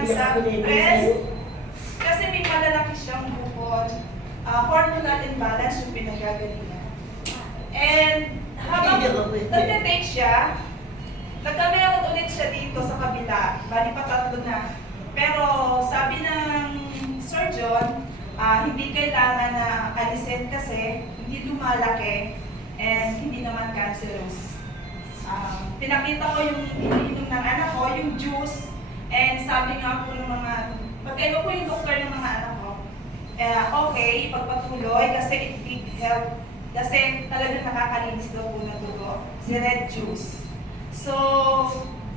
lang sa breast kasi may malalaki siyang bukod. Hormonal imbalance yung pinagagalingan. And habang nagte-take siya, nagkameron ulit siya dito sa kabila. Bali pa 3 na. Pero sabi ng surgeon, hindi kailangan na alisin kasi hindi lumalaki and hindi naman cancerous. Pinakita ko yung iniinom ng anak ko, yung juice, and sabi nga po ng mga, pag-ego po yung doktor ng mga anak ko, okay, ipagpatuloy kasi it will help. Kasi talagang nakakalinis daw po ng dugo, si red juice. So,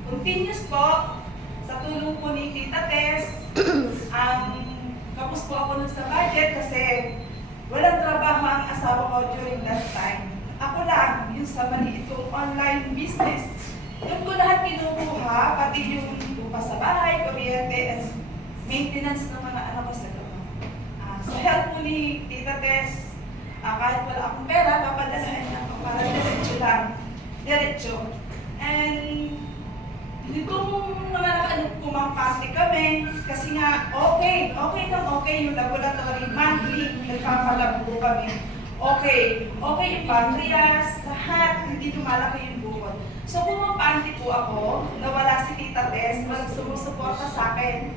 continuous po, sa tulong po ni Tita Tess, kapos po ako nun sa budget kasi walang trabaho ang asawa ko during that time. Ako lang, yung sa maliitong online business. Doon ko lahat kinukuha, pati yung lupa sa bahay, kuryente, and maintenance ng mga anak ko sa loob. So help po ni Tita Tess, kahit wala akong pera, papadalahin ako para diretso lang. Diretso. And nitong mga kumampante kami, kasi nga okay yung laboratory, monthly, nagpapalab po kami. Okay yung pancreas, lahat, hindi lumalaki yung bukod. So kumampante po ako, nawala si Tita Tess, sumusuporta sa akin.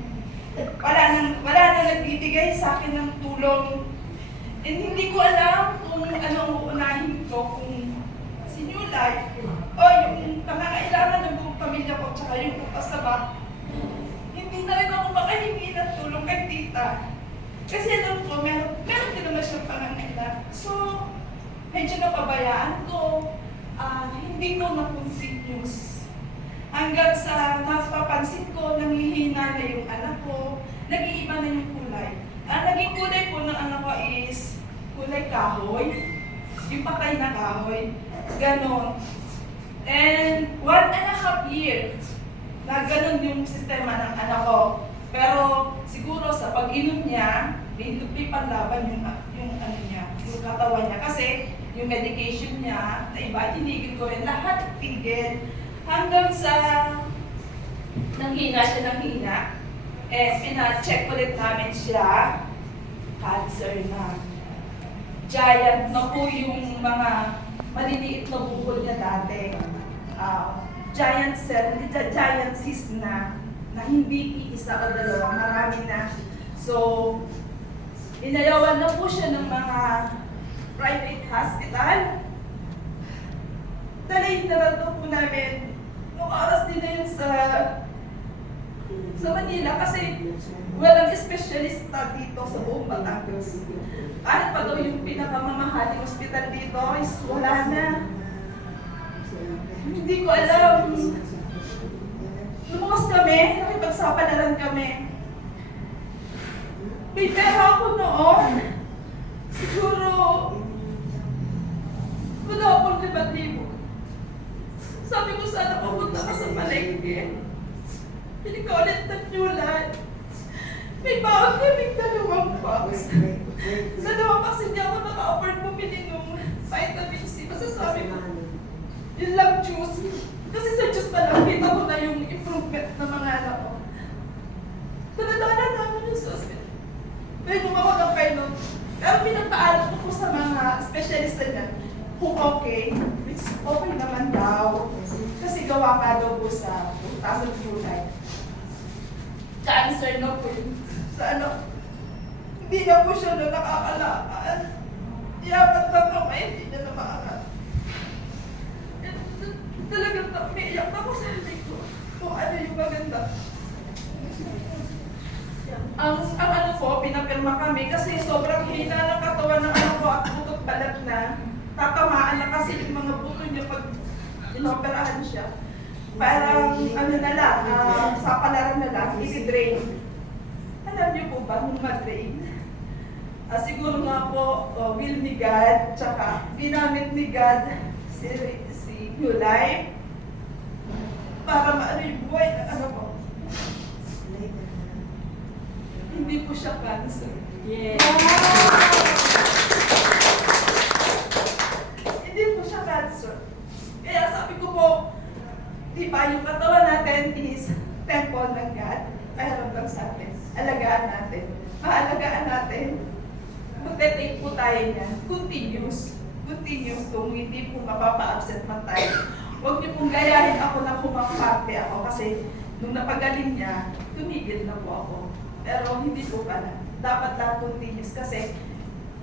Wala nang nagbibigay sa akin ng tulong. And hindi ko alam kung ano ang uunahin ko, kung si New Life, o yung pangangailangan ng buong pamilya ko, tsaka yung kasama. Hindi na rin ako makahingi ng tulong kay Tita. Kasi alam ko, meron din naman siyang pangangailangan. So, medyo napabayaan ko, hindi ko na-continuous. Hanggang sa napapansin ko, nangihina na yung anak ko, nag-iiba na yung kulay. Ang naging kulay po ng anak ko is kulay kahoy, yung patay na kahoy, ganon. And 1.5 years, na ganon yung sistema ng anak ko. Pero siguro sa pag-inom niya, may panlaban yung ano niya, yung katawan niya. Kasi yung medication niya, na iba, tinigil ko rin, lahat tigil. Hanggang sa nanghina siya ng hina. Pina-check ulit namin siya, cancer na. Giant na po yung mga maliliit na bukol niya dati. Giant cell, giant cyst na hindi isa o dalawa, marami na. So, inayawan na po siya ng mga private hospital. Dalhin na lang po namin nung oras din na yun sa Manila kasi walang espesyalista dito sa buong Batangas. Kahit pa daw yung pinakamamahaling hospital dito is wala na. Hindi ko alam. Lumuwas kami, nakipagsapalaran kami. May pera ako noon. Siguro, wala akong 5,000. Sabi ko sana pupunta ka sa palengke. Hindi ka ulit nag-nyulan. May bawang kaming 2 box. 2 box hindi ako naka-afford bumili ng vitamin C. Masasabi ko, yun lang juice. Kasi sa juice pa lang, kita ko na yung improvement ng mga anak ko. Tanadanan namin yung sa hospital. Pero lumawag ang kayo. Pero pinagpaalam ko po sa mga specialista niya kung okay, which okay naman daw. Kasi gawa ka daw po sa 2,000 July. Cancer na po yun. Sa ano, hindi na po siya na nakakalakad. Iyapat lang kamay, hindi niya na maangat. Talagang umiiyak ako sa halik ko kung ano yung maganda. Ang ano po, pinapirma kami kasi sobrang hina ng katawan ng anak ko at butot balat na. Tatamaan na kasi yung mga buto niya pag inoperahan siya. Parang ano na lang, sa palaran na lang, iti-drain. Alam niyo po ba nung ma-drain? Siguro nga po, will ni God, tsaka ginamit ni God si New Life para maano yung buhay ng ano ko. Hindi po siya cancer. Yes. Hindi po siya cancer. Kaya sabi ko po, di ba yung katawan natin is temple ng God. Mayroon lang alagaan natin. Maalagaan natin. Magte-take po tayo niyan. Continuous. Continuous. Kung hindi po mapapa-absent man tayo. Huwag niyo pong gayahin ako na kumaparte ako kasi nung napagaling niya, tumigil na po ako. Pero hindi po pala. Dapat lang continuous kasi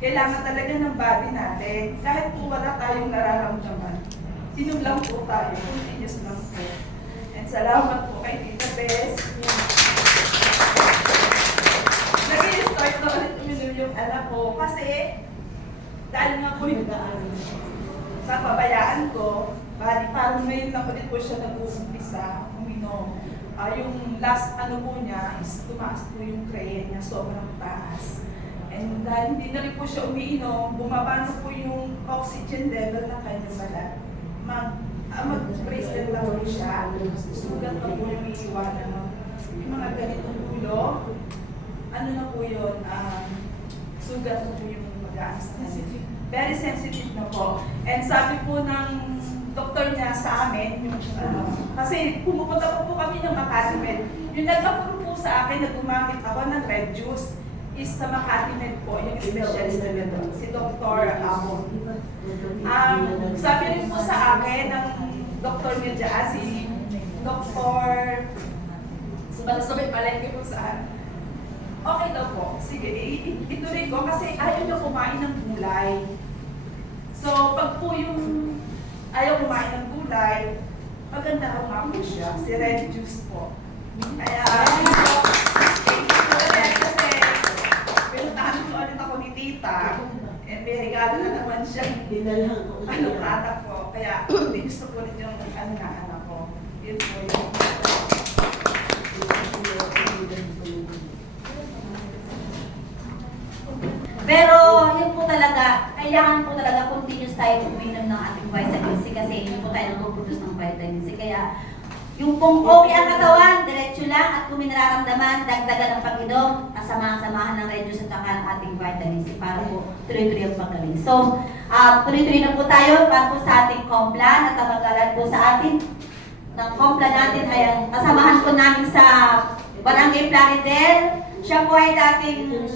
kailangan talaga ng body natin. Kahit po wala tayong nararamdaman. Inom lang po tayo. Continuous lang po. And salamat po kay Tita Bess. Nag-i-start na ulit uminom yung anak ko kasi dahil nga po yung sa pabayaan ko, parang ngayon lang ulit po siya nag-uumpisa uminom. Yung last ano po niya is tumaas po yung create niya, sobrang taas. And dahil hindi na rin po siya umiinom, bumaba na po yung oxygen level ng kanyang balat. Mag-bracelet lang po siya, sugat na po yung iiwanan. Yung mga ganitong ulo, ano na po yun, sugat na po yung mag-aan sa kanya. Very sensitive na po. And sabi po ng doktor niya sa amin, yung, kasi pumupunta po kami ng Makati Med. Yung nag-approve po sa akin na gumamit ako ng red juice is sa Makati Med po, yung specialist na doon, si Dr. Amon. Sabi rin po sa akin ng doktor niya dyan, si Dr. Sabay palengke po sa okay daw po. Sige, ituloy ko kasi ayaw niya kumain ng gulay. So, pag po yung ayaw kumain ng gulay, maganda raw nga po siya. Si red juice po. Kaya, thank you po ulit kasi pinuntahan ko ulit ako ni Tita. And may regalo na naman siya. Prata po. Kaya, gusto ko ulit yung anak ko. Yun po yun. Pero yun po talaga, kailangan po talaga continuous tayo uminom ng ating vitamin C kasi hindi po tayo nagpuproduce ng vitamin C. Kaya yung pong okay ang katawan, diretso lang at kung may nararamdaman, dagdagan ng pag-inom at samahan ng red juice at saka ng ating vitamin C para po tuloy-tuloy ang paggaling. So, tuloy-tuloy na po tayo para po sa ating complan at tabagalan po sa atin ng complan natin ay ang kasamahan po namin sa Barangay Plaridel. Siya po ay dating